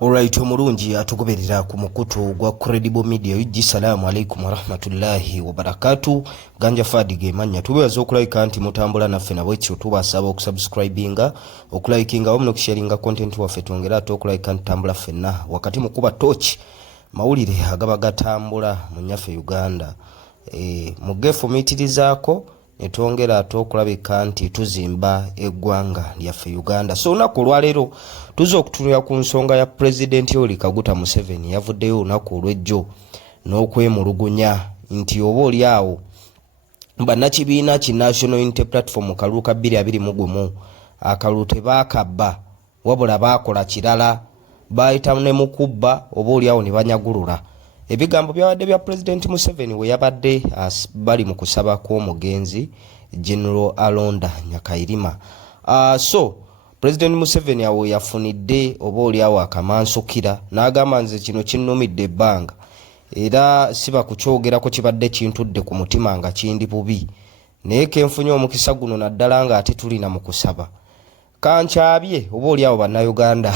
Alright, omulungi atugoberera ku mukutu gwa Credible Media. Assalamu alaikum warahmatullahi wabarakatuh. Ganja Fadige manya tubewaza okulike nti mutambula naffe nabo ekyo tubasaba okusubscribinga, okulikinga wamu n'okusharinga content waffe twongera ate okulike nti tambula ffenna wakati mu kuba torch mawulire agaba gatambula mu nyaffe Uganda. Mugefumitirizaako netwongera ate okulabika nti tuzimba eggwanga lyaffe Uganda. So olunaku olwaleero tuza okutunula ku nsonga ya President Yoweri Kaguta Museveni yavuddeyo olunaku olw'ejjo n'okwemulugunya nti oba oli awo bannakibiina ki National Unity Platform kalulu ka 2021 akalulu tebaakabba wabula baakola kirala, bayita ne mukubba oba oli awo ne banyagulula. Ebigambo byabadde bya President Museveni we yabadde bali mu kusaba kw'omugenzi General Alonda Nyakairima. So President Museveni awo yafunidde oba oli awo akamansukira n'agamba nze kino kinnumidde ebbanga era siba kukyogera kibadde kintudde ku mutima nga kindi bubi naye kenfunye omukisa guno naddala nga ate tulina mu kusaba kankyabye oba oli awo bannayuganda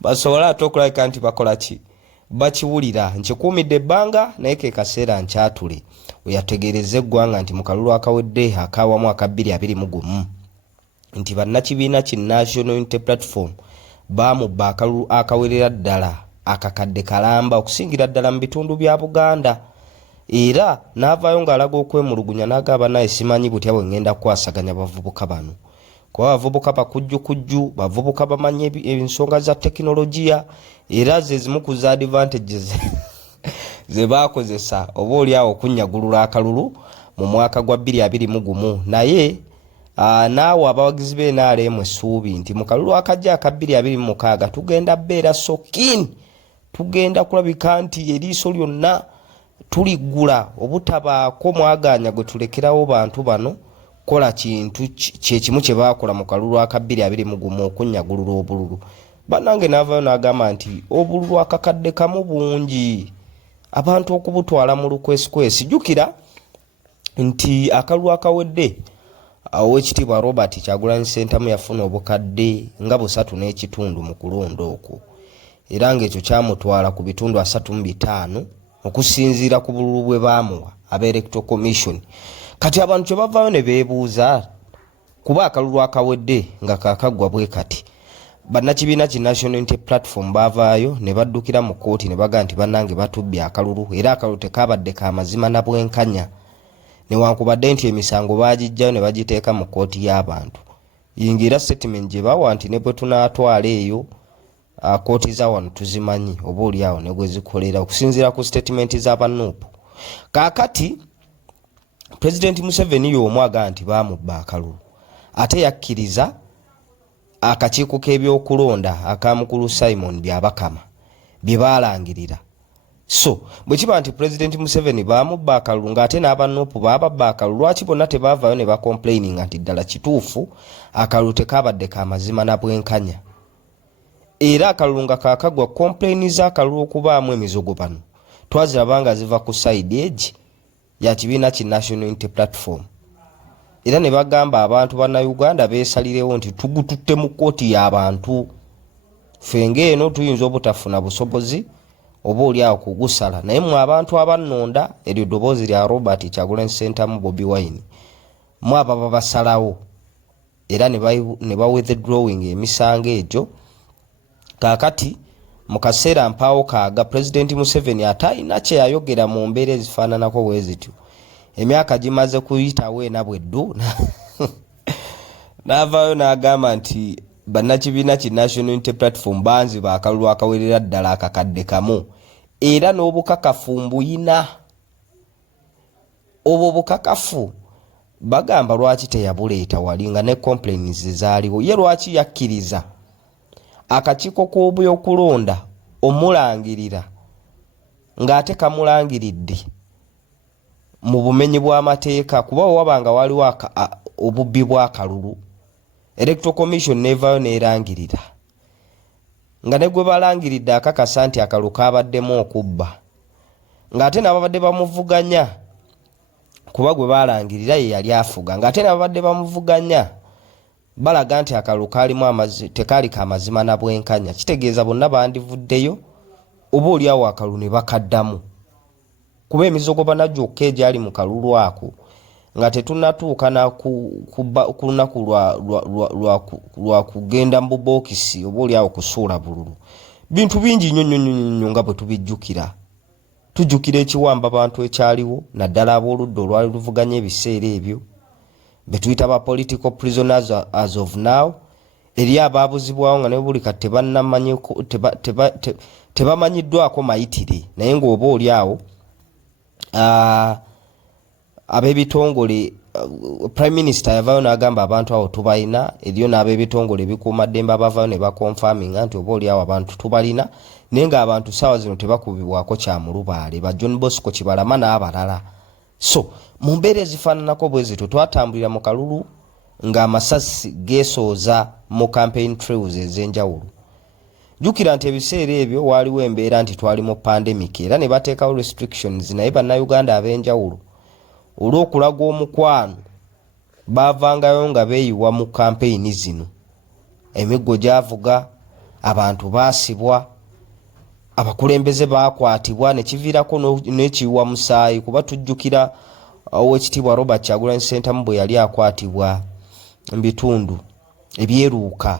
basobola ate okulabika nti bakola ki bakiwulira nkikuumidde ebbanga naye ke kaseera nkyatule weyategereza eggwanga nti mu kalulu akawedde akawamu aka 2021 nti bannakibiina ki National Unity Platform baamubba akalulu akawerera ddala akakadde kalamba okusingira ddala mu bitundu bya Buganda era n'avaayo ng'alaga okwemulugunya n'agamba naye simanyi butya bwe ngenda kukwasaganya bavubuka bano kuba bavubuka bakujjukujju bavubuka bamanye ensonga za tekinologiya era ze zimu ku za advantages ze baakozesa oba oli awo okunyagulula akalulu mu mwaka gwa 2021 naye naawe abawagizi be NRM essuubi nti mu kalulu akajja aka 2026 tugenda beera sokini tugenda kulabika nti eriiso lyonna tuligula obutabaako mwaganya gwe tulekerawo bantu bano kola kintu kyekimu kye baakola mu kalulu aka 2021 okunyagulula obululu. Bannange n'avaayo n'agamba nti obululu akakadde kamu bungi abantu okubutwala mu lukwesikwesi. Jjukira nti akalulu akawedde Oweekitiibwa Robert Kyagulanyi Ssentamu yafuna obukadde nga 3.5 mu kulonda okwo era ng'ekyo kyamutwala ku bitundu 3.5 okusinziira ku bululu bwe baamuwa aba Electoral Commission. Kati abantu kye bavaayo ne beebuuza kuba akalulu akawedde nga kaakaggwa bwe kati bannakibiina ki National Unity Platform baavaayo ne baddukira mu kkooti ne baga nti bannange batubbye akalulu era akalulu tekaabadde ka mazima na bwenkanya newankubadde nti emisango baagijjayo ne bagiteeka mu kkooti y'abantu. Yingira statement gye bawa nti ne bwe tunaatwala eyo kkooti za wano tuzimanyi oba oli awo ne bwe zikolera okusinziira ku statement z'abanuupu. Kaakati President Museveni y'omu agamba nti baamubba akalulu ate yakkiriza akakiiko k'ebyokulonda akamukulu Simon Byabakama bye baalangirira. So bwe kiba nti President Museveni baamubba akalulu ng'ate n'abanuupu baababba akalulu lwaki bonna tebaavaayo ne bacomplaining nti ddala kituufu akalulu tekaabadde ka mazima na bwenkanya era akalulu nga kaakaggwa complaini z'akalulu okubaamu emizogo bano twaziraba nga ziva ku side egi ya kibiina ki National Unity Platform era ne bagamba abantu bannayuganda beesalirewo nti tugututte mu kkooti y'abantu ffe ng'eno tuyinza obutafuna busobozi oba oli awo kugusala naye mu abantu abannonda eryo ddoboozi lya Robert Kyagulanyi Ssentamu Bobi Wine mu abo basalawo era ne bawithdrawing emisango egyo. Kaakati mu kaseera mpaawo kaaga President Museveni atalina kye yayogera mu mbeera ezifaananako bwe zityo emyaka gimaze kuyitawo ena bweddu n'avaayo n'agamba nti bannakibiina ki National Unity Platform banziba akalulu akawerera ddala akakadde kamu era n'obukakafu mbuyina. Obwo bukakafu bagamba lwaki teyabuleeta wali nga ne complaints zaaliwo ye lwaki yakkiriza akakiiko k'ebyokulonda omulangirira ng'ate kamulangiridde mu bumenyi bw'amateeka kuba wabanga waliwo obubbi bw'akalulu Electoral Commission nevaayo neerangirira nga ne gwe balangiridde akakasa nti akalulu kaabaddemu okubba ng'ate n'ababadde bamuvuganya kuba gwe balangirira ye yali afuga ng'ate n'ababadde bamuvuganya balaga nti akalulu kalimu tekali kamazima na bwenkanya kitegeeza bonna bandivuddeyo oba oli awo akalulu ne bakaddamu kuba emizogoba nagyokka egyali mu kalulu ako nga tetunatuuka ku lunaku lwa kugenda mu bubokisi oba oli awo kusuula bululu bintu bingi nnyo nga bwe tubijjukira tujjukira ekiwamba abantu ekyaliwo naddala ab'oludda olwali luvuganya ebiseera ebyo betuyita ba political prisoners as of now eri ababuzibwawo nga ne buli kati tebamanyiddwako mayitire naye ng'oba oli awo ab'ebitongole prime minister yavayo n'agamba abantu awo tubalina eriyo n'ab'ebitongole ebikuumaddembe abavayo ne bakonfaminga nti oba oli awo abantu tubalina naye ng'abantu ssaawa zino tebakubibwako kyamulubaale ba John Bosco Kibalama n'abalala so mu mbeera ezifaananako bwe zityo twatambulira mu kalulu ng'amasasi geesooza mu campaign trails ez'enjawulo jjukira nti ebiseera ebyo waaliwo embeera nti twali mu pandemic era ne bateekawo restrictions naye bannayuganda ab'enjawulo olw'okulaga omukwano baavangayo nga beeyiwa mu campaign zino emiggo gyavuga abantu baasibwa abakulembeze baakwatibwa ne kiviirako n'ekiyiwa musaayi kuba tujjukira owekitiibwa Robert Kyagulanyi Ssentamu bwe yali akwatibwa mu bitundu ebyeruuka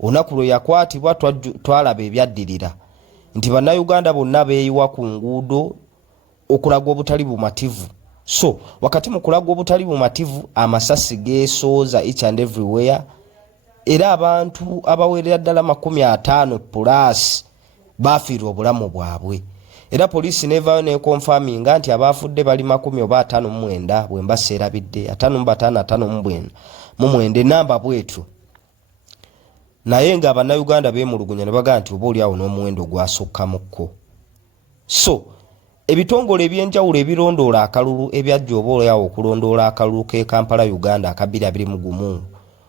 olunaku lwe yakwatibwa twalaba ebyaddirira nti bannayuganda bonna beeyiwa ku nguudo okulaga obutali bumativu so wakati mu kulaga obutali bumativu amasasi geesooza each and everywhere era abantu abawerera ddala 50 plus baafiirwa obulamu bwabwe era poliisi nevayo nekonfaminga nti abaafudde bali 59 bwe mbaseerabidde 55 enamba bwetyo naye nga bannayuganda beemulugunya ne bagaa nti oba oli awo n'omuwendo gwasukkamukko so ebitongole ebyenjawulo ebirondoola akalulu ebyajja oba oli awo okulondoola akalulu k'e Kampala Uganda aka 2021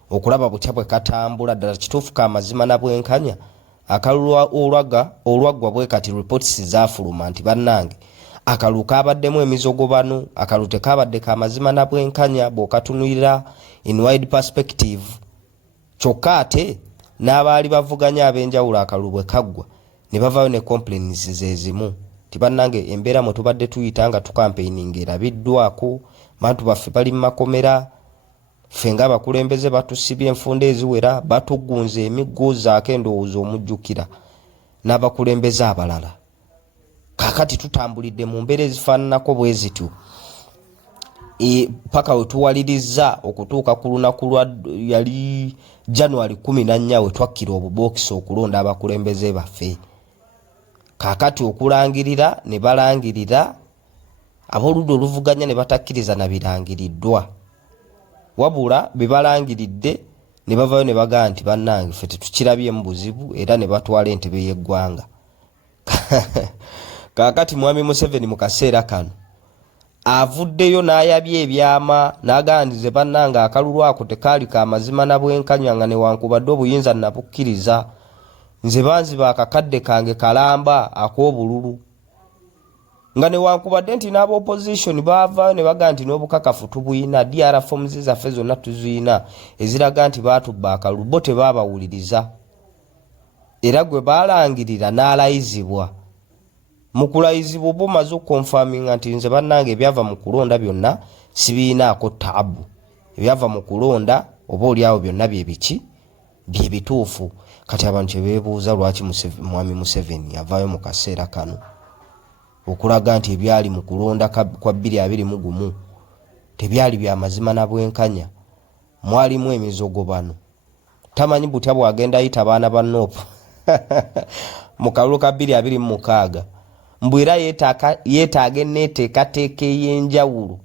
okulaba butya bwe katambula ddala kituufu ka mazima na bwenkanya akalulu olwaggwa bwe kati reports zaafuluma nti bannange akalulu kabaddemu emizogobano akalulu tekabadde ka mazima na bwenkanya bw'okatunulira in wide perspective kyokka ate n'abaali bavuganya ab'enjawulo akalulu bwe kaggwa ne bavayo ne complaints zezimu tibannange embeera mwe tubadde tuyita nga tukampeininga erabiddwako bantu baffe bali mu makomera ffe ng'abakulembeze batusibye enfunda eziwera batugunze emiggo zaako endowooza omujjukira n'abakulembeze abalala kaakati tutambulidde mu mbeera ezifaananako bwe zityo paka we tuwalirizza okutuuka ku lunaku yali January 14 we twakkira obubokisi okulonda abakulembeze baffe kaakati okulangirira ne balangirira ab'oludda oluvuganya ne batakkiriza na birangiriddwa wabula be balangiridde ne bavayo ne bagaa nti bannange ffe tetukirabye mu buzibu era ne batwala entebe y'eggwanga kaakati mwami Museveni mu kaseera kano avuddeyo n'ayabya ebyama n'agandize bannange akalulu ako tekaali ka mazima na bwenkanya nga newankubadde obuyinza nabukkiriza nze banziba akakadde kange kalamba ak'obululu nga newankubadde nti n'aba opposition baavaayo ne bagaa nti n'obukakafu tubuyina DR forms zaffe zonna tuziyina eziraga nti baatubba akalulu bo tebaabawuliriza era gwe baalangirira n'alayizibwa mu kulayizibwa oba omaze okukonfaminga nti nze bannange ebyava mu kulonda byonna sibiinaako taabu ebyava mu kulonda oba oli awo byonna bye biki bye bituufu kati abantu kyebeebuuza lwaki mwami Museveni yavaayo mu kaseera kano okulaga nti ebyali mu kulonda kwa 2021 tebyali bya mazima na bwenkanya mwalimu emizogobano tamanyi butya bwagenda ayita baana ba Nopu mu kalulu ka 2026 mbwira yeetaaga enneeteekateeka ey'enjawulo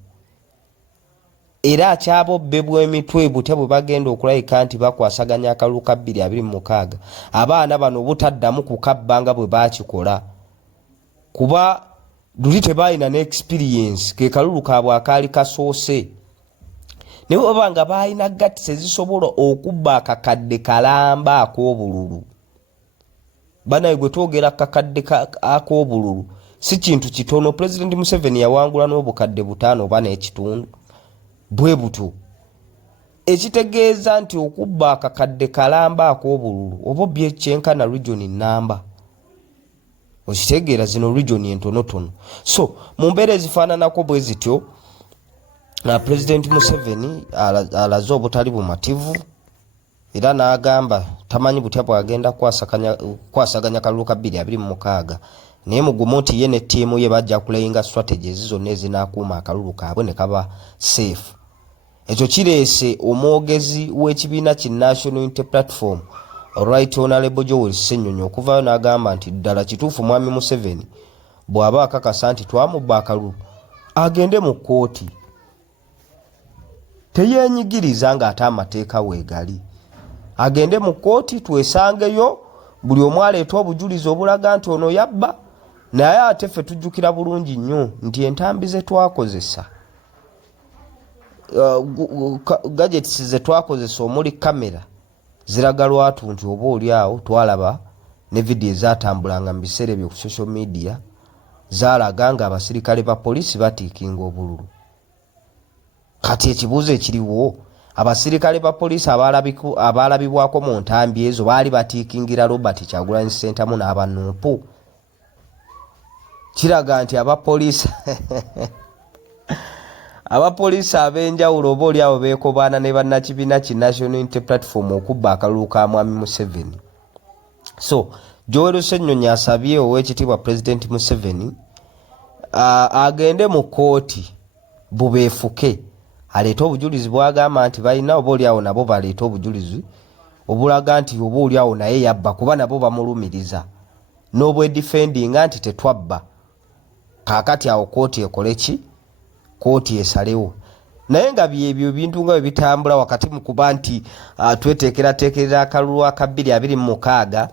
era akyabobbe bw'emitwe butya bwe bagenda okulayika nti bakwasaganya akalulu ka 2026 abaana bano butaddamu kukabbanga bwe baakikola kuba luli tebalina n'experience ke kalulu kaabwe akaali kasoose ne baba nga balina gatisi ezisobola okubba akakadde kalamba ak'obululu banaye gwe twogera kakadde ak'obululu si kintu kitono. President Museveni yawangula n'obukadde 5 oba n'ekitundu bwe buto ekitegeeza nti okubba akakadde kalamba ak'obululu oba byekyenkana region namba okitegeera zino region entonotono. So mu mbeera ezifaananako bwe zityo President Museveni alaze obutali bumativu era n'agamba tamanyi butya bwagenda kwasaganya kalulu ka 2026 naye mugumu nti ye ne ttiimu ye bajja kulayinga strategies zonna ezinakuuma akalulu kaabwe ne kaba safe. Ekyo kireese omwogezi w'ekibiina ki National Unity Platform Right Honorable Joel Ssenyonyi okuvaayo n'agamba nti ddala kituufu mwami Museveni bw'aba akakasa nti twamubba akalulu agende mu kkooti teyeenyigiriza ng'ate amateeka weegali agende mu kkooti twesangeyo buli omu aleeta obujulizi obulaga nti ono yabba naye ate ffe tujjukira bulungi nnyo nti entambi ze twakozesa gadgets ze twakozesa omuli kamera ziraga lwatu nti oba oli awo twalaba ne vidiyo ezatambulanga mu biseera ebyo ku social media zaalaga nga abasirikale ba poliisi batiikinga obululu. Kati ekibuuzo ekiriwo abasirikale ba poliisi abaalabibwako mu ntambi ezo baali batiikingira Robert Kyagulanyi Ssentamu n'abanumpu. Kiraga nti abapoliisi ab'enjawulo oba oli awo beekobaana ne bannakibiina ki National Unity Platform okubba akalulu ka mwami Museveni. So Joel Ssenyonyi asabye Oweekitiibwa President Museveni agende mu kkooti bubeefuke aleeta obujulizi bwagamba nti balina oba oli awo nabo baleeta obujulizi obulaga nti oba oli awo naye yabba kuba nabo bamulumiriza n'obwedifendinga nti tetwabba. Kaakati awo kkooti ekole ki? Kkooti esalewo. Naye nga byebyo bintu nga bwe bitambula wakati mu kuba nti tweteekerateekerera akalulu aka 2026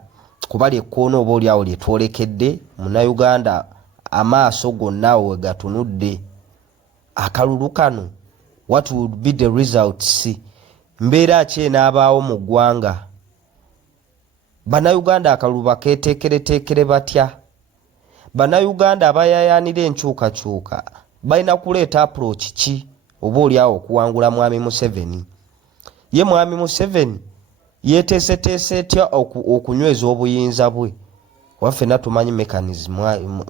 kuba lyekkoona oba oli awo lye twolekedde Munnayuganda amaaso gonna awo we gatunudde. Akalulu kano what would be the results? Mbeera ki enaabaawo mu ggwanga? Bannayuganda akalulu bakeeteekereteekere batya? Bannayuganda abayayaanira enkyukakyuka balina kuleeta approach ki oba oli awo okuwangula mwami Museveni? Ye mwami Museveni yeeteeseteese etya okunyweza obuyinza bwe? Waffenna tumanyi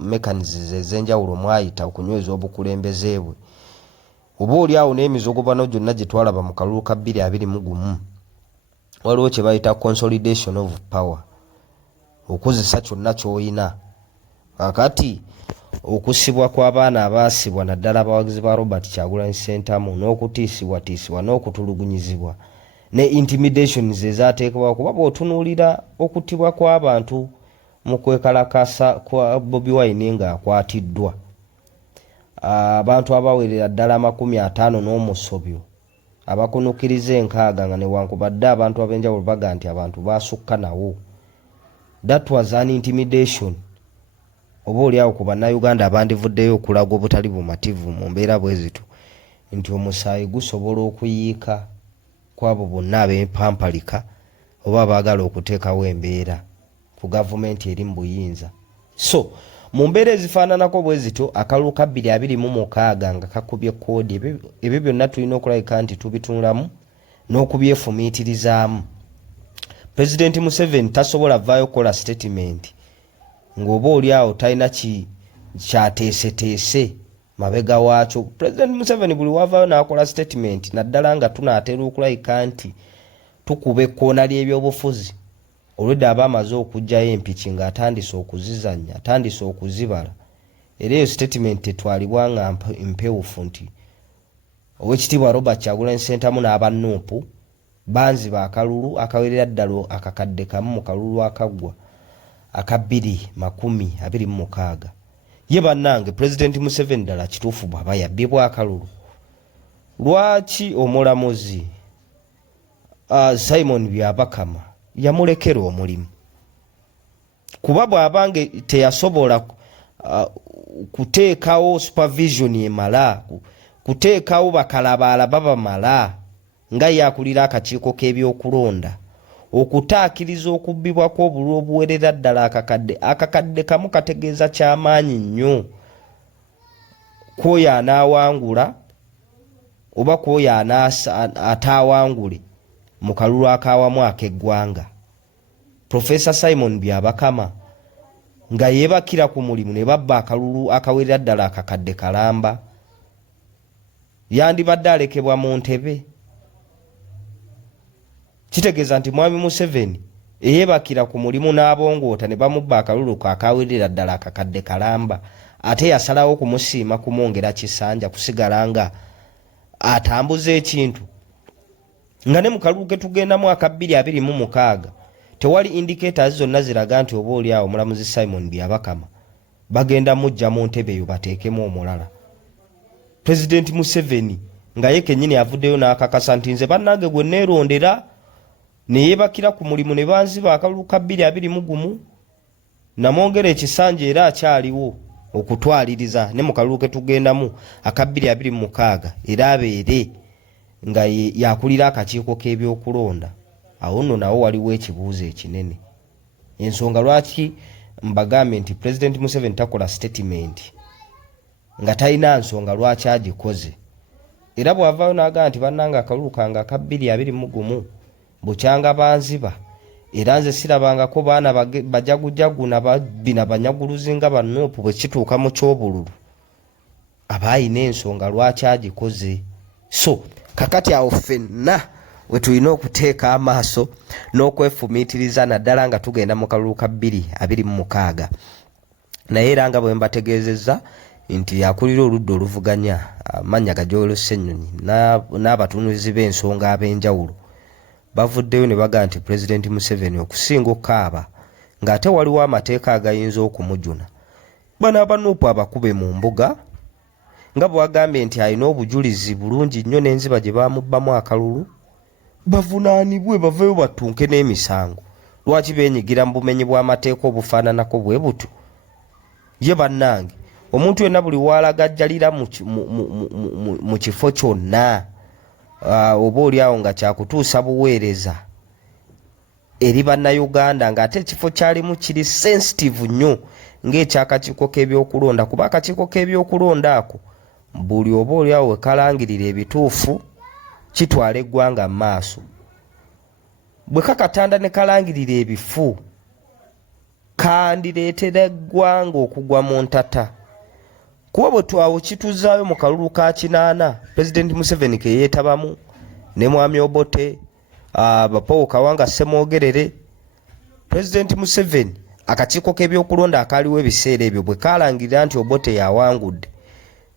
mechanisms ez'enjawulo mwayita okunyweza obukulembeze bwe. Oba oli awo n'emizogobano gyonna gye twalaba mu kalulu ka 2021 waliwo kye bayita consolidation of power, okozesa kyonna ky'oyina. Kakati okusibwa kw'abaana abaasibwa naddala abawagizi ba Robert Kyagulanyi Ssentamu n'okutiisibwatiisibwa n'okutulugunyizibwa ne intimidations ezaateekebwa kuba bw'otunuulira okuttibwa kw'abantu mu kwekalakasa kwa Bobi Wine ng'akwatiddwa abantu abawerera ddala 50 n'omusobyo abakunukiriza 6 nga newankubadde abantu ab'enjawulo baga nti abantu baasukka nawo. That was an intimidation. Oba oli awo ku bannayuganda abandivuddeyo okulaga obutali bumativu mu mbeera bwe zito nti omusaayi gusobola okuyiika kwabo bonna ab'empampalika oba abaagala okuteekawo embeera ku gavumenti eri mu buyinza. So mu mbeera ezifaananako bwe zito akalulu ka 2026 nga kakubye koodi ebyo byonna tulina okulabika nti tubitunulamu n'okubyefumiitirizaamu. President Museveni tasobola vaayo kukola statement ng'oba oli awo talina kyateeseteese mabega waakyo. President Museveni buli wavaayo n'akola statement naddala nga tunaatera okulabika nti tukuba ekkoona ly'ebyobufuzi olwedde aba amaze okuggyayo empiki ng'atandise okuzizannya atandise okuzibala era eyo statement tetwalibwa nga mpewufu nti Oweekitiibwa Robert Kyagulanyi Ssentamu n'abanumpu banziba akalulu akawerera ddala akakadde kamu mu kalulu akaggwa aka 2026. Ye bannange President Museveni ddala kituufu bw'aba yabbibwa akalulu. Lwaki omulamuzi Simon Byabakama yamulekera omulimu? Kuba bw'abange teyasobola kuteekawo supervision emala, kuteekawo bakalabalaba bamala nga yakulira akakiiko k'ebyokulonda okutaakiriza okubbibwa kw'obululu obuwerera ddala akakadde kamu kategeeza kyamaanyi nnyo kwoyo anaawangula oba kwoyo atawangule mu kalulu akawamu ak'eggwanga. Professor Simon Byabakama nga yeebakira ku mulimu ne babba akalulu akawerera ddala akakadde kalamba, yandibadde alekebwa mu ntebe. Kitegeeza nti Mwami Museveni eyeebakira ku mulimu n'abongoota ne bamubba akalulu akawerera ddala akakadde kalamba, ate yasalawo kumusiima kumwongera kisanja kusigala nga atambuza ekintu. Nga ne mu kalulu ke tugendamu aka 2026 tewali indicators zonna ziraga nti oba oli awo omulamuzi Simon Byabakama bagenda mujja mu ntebe eyo bateekemu omulala. President Museveni nga ye kennyini avuddeyo n'akakasa nti nze bannange gwe neerondera ne yeebakira ku mulimu ne banziba akalulu ka 2021 namwongera ekisanja era akyaliwo okutwaliriza ne mu kalulu ke tugendamu aka 2026 era abeere nga yakulira akakiiko k'ebyokulonda. Awo nno nawo waliwo ekibuuzo ekinene. Ensonga lwaki mbagambye nti President Museveni takola statement nga talina nsonga lwaki agikoze. Era bw'avaayo n'agamba nti bannanga akalulu kange aka 2021 bukyanga banziba, era nze sirabangako baana bajagujagu nababina banyaguluzi nga banoopu bwe kituuka mu kyobululu, aba ayina ensonga lwaki agikoze. So kakati awo ffenna we tulina okuteeka amaaso n'okwefumiitiriza naddala nga tugenda mu kalulu ka 2026. Naye era nga bwe mbategeezezza nti akulira oludda oluvuganya amannya ga Joel Ssenyonyi n'abatunuzi b'ensonga ab'enjawulo bavuddeyo ne bagamba nti President Museveni okusinga okukaaba ng'ate waliwo amateeka agayinza okumujuna, bano abanuupu abakube mu mbuga nga bwe bagambye nti alina obujulizi bulungi nnyo n'enziba gye bamubbamu akalulu, bavunaanibwe baveyo batunke n'emisango. Lwaki beenyigira mu bumenyi bw'amateeka obufaananako bwe butu? Ye bannange, omuntu yenna buli waalagajjalira mu kifo kyonna oba oli awo nga kyakutuusa buweereza eri bannayuganda ng'ate ekifo kyalimu kiri sensitive nnyo ng'ekyakakiiko k'ebyokulonda, kuba akakiiko k'ebyokulonda ako buli oba oli awo wekalangirira ebituufu kitwala eggwanga mu maaso. Bwe kakatanda ne kalangirira ebifu kandireetera eggwanga okugwa mu ntata. Kuba bwe twawo kituzaayo mu kalulu ka 8 President Museveni ke yeetabamu ne Mwami Obote, Paul Kawanga Ssemwogerere. President Museveni akakiiko k'ebyokulonda akaliwo ebiseera ebyo bwe kalangirira nti Obote yawangudde,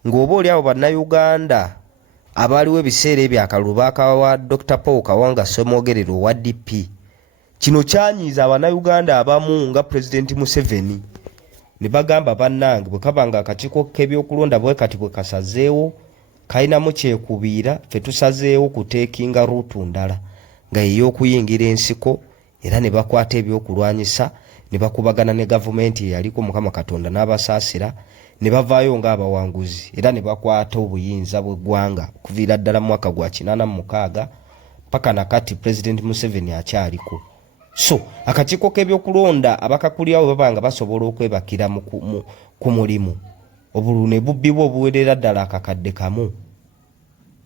ng'oba oli abo bannayuganda abaaliwo ebiseera ebyo akalulu baakawa Dr. Paul Kawanga Ssemwogerere owa DP. Kino kyanyiiza abannayuganda abamu nga President Museveni ne bagamba bannange bwe kabanga akakiiko k'ebyokulonda bwe kati bwe kasazeewo kalinamu kyekubiira, ffe tusazeewo kuteekinga ruutu ndala nga ey'okuyingira ensiko, era ne bakwata ebyokulwanyisa ne bakubagana ne gavumenti eyaliko Mukama Katonda n'abasaasira ne bavaayo ng'abawanguzi, era ne bakwata obuyinza bw'eggwanga okuviira ddala mu mwaka gwa 86 paka nakati President Museveni akyaliko. So akakiiko k'ebyokulonda abakakulirawo babanga basobola okwebakira ku mulimu obululu ne bubbibwa obuwerera ddala akakadde kamu.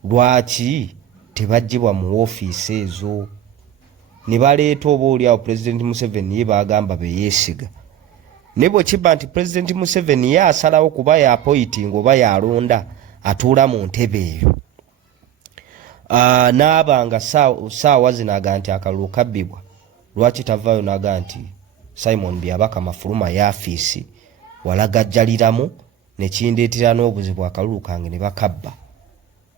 Lwaki tebaggyibwa mu woofiisi ezo ne baleeta oba oli awo President Museveni ye bagamba beyeesiga? Ne bwe kiba nti President Museveni ye asalawo kuba yapoyitinga oba yalonda atuula mu ntebe eyo, n'abanga saawa zino agaa nti akalulu kabbibwa, lwaki tavaayo n'agaa nti Simon Byabakama fuluma yaafiisi walagajjaliramu ne kindeetera n'obuzibu akalulu kange ne bakabba?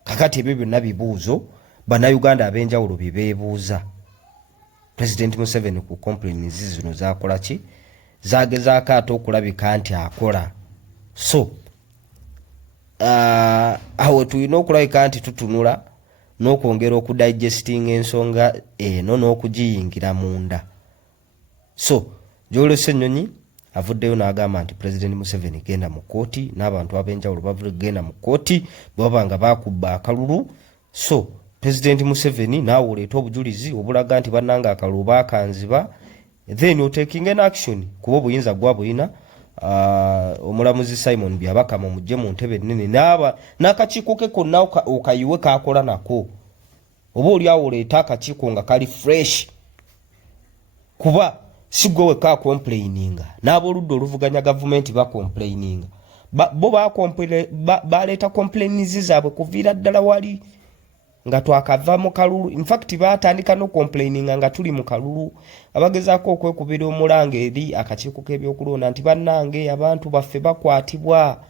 Kakati ebyo byonna bibuuzo bannayuganda ab'enjawulo bye beebuuza. President Museveni ku complaints zino zaakola ki? Zagezaako ate okulabika nti akola. So awo tulina okulabika nti tutunula n'okwongera okudigestinga ensonga eno n'okugiyingira munda. So Joel Ssenyonyi avuddeyo n'agamba nti President Museveni genda mu kooti, n'abantu ab'enjawulo bavugenda mu kooti bw'aba nga bakubba akalulu. So President Museveni naawe oleeta obujulizi obulaga nti bannanga akalulu baakanziba, then otaking an action kuba obuyinza gwa buyina omulamuzi Simon Byabakama mujje mu ntebe nnene n'akakiiko ke konna okayiwe kakola nako oba oli awo oleeta akakiiko nga kali fresh kuba si gwe weka complaininga n'aboludde oluvuganya gavumenti complaininga bo baleeta complaints zaabwe kuviira ddala wali nga twakava mu kalulu. In fact baatandika no complaininga nga tuli mu kalulu abagezaako okwekubira omulanga eri akakiiko k'ebyokulonda nti bannange abantu baffe bakwatibwa.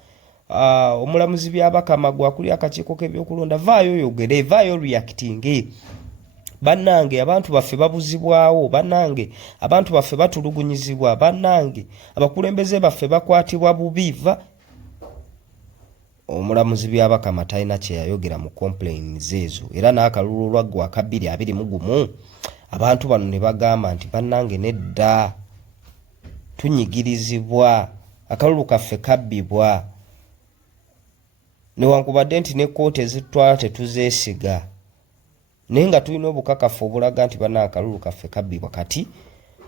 Omulamuzi Byabakama gwakuli akakiiko k'ebyokulonda vaayo yogere, vaayo reacting. Bannange abantu baffe babuzibwawo, bannange abantu baffe batulugunyizibwa, bannange abakulembeze baffe bakwatibwa bubiva. Omulamuzi Byabakama talina kye yayogera mu complaints ezo era n'akalulu lwaggwa 2021 abantu bano ne bagamba nti bannange nedda tunyigirizibwa akalulu kaffe kabbibwa newankubadde nti ne kkooti ezitwala tetuzeesiga naye nga tulina obukakafu obulaga nti bannange akalulu kaffe kabbibwa. Kati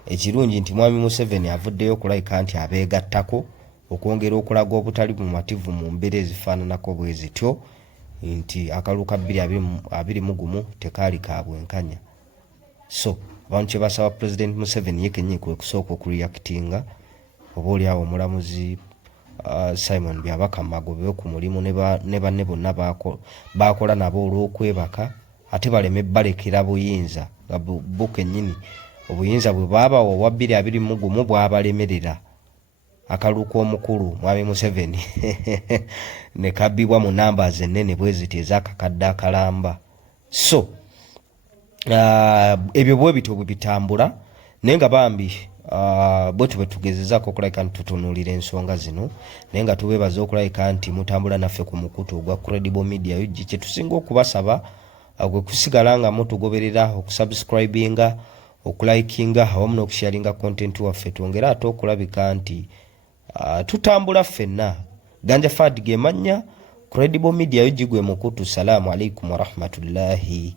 ekirungi nti mwami Museveni avuddeyo okulayika nti abeegattako okwongera okulaga obutali bumativu mu mbeera ezifaananako bwe zityo nti akalulu ka 2021 tekaali ka bwenkanya. So abantu kye basaba President Museveni ye kennyini kwe kusooka okureactinga oba oliawo omulamuzi Simon Byabakama agobewe ku mulimu ne banne bonna bakola nabo olw'okwebaka ate baleme balekera buyinza nga bo kennyini obuyinza bwe baabawa obwa 2021 bwabalemerera. Akaluko omukulu mwami Museveni ne kabbibwa mu numbers ennene bwe ziti ez'akakadde akalamba. So ebyo bwe bityo bwe bitambula naye nga bambi bwe tube tugezezaako okulabika nti tutunuulira ensonga zino naye nga tubeebaza okulabika nti mutambula naffe ku mukutu ogwa Credible Media UG. Kye tusinga okubasaba gwe kusigala nga mutugoberera okusubscribinga okulikinga awamu n'okusharinga content waffe twongera ate okulabika nti tutambula ffenna. Ganja Fad ge mannya, Credible Media UG gwe mukutu. Salaamu alaikum wa rahmatullahi